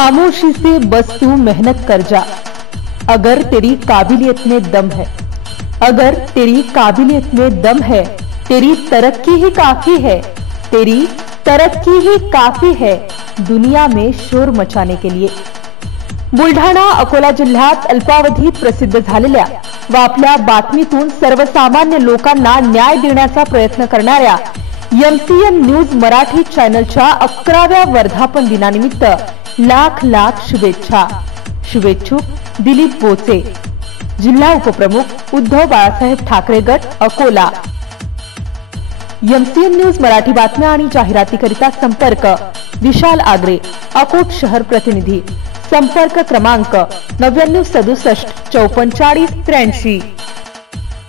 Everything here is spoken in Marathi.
खामोशी से बस तू मेहनत कर जा, अगर तेरी काबिलियत में दम है। अगर तेरी काबिलियत में दम है, तेरी तरक्की ही काफी है। तेरी तरक्की ही काफी है दुनिया में शोर मचाने के लिए। बुलढाणा अकोला जिल्ह्यात अल्पावधीत प्रसिद्ध झालेल्या व आपल्या बातमीतून सर्वसामान्य लोकांना न्याय देण्याचा प्रयत्न करणाऱ्या एमसीएन न्यूज मराठी चॅनलच्या 11व्या वर्धापन दिनानिमित्त लाख लाख शुभेच्छा। शुभेच्छुक दिलीप बोचे, जिल्हा उपप्रमुख उद्धव बाळासाहेब ठाकरे गट अकोला। एमसीएन न्यूज मराठी बातम्या आणि जाहिरातीकरिता संपर्क विशाल आगरे, अकोट शहर प्रतिनिधी। संपर्क क्रमांक 9967 54 40 83।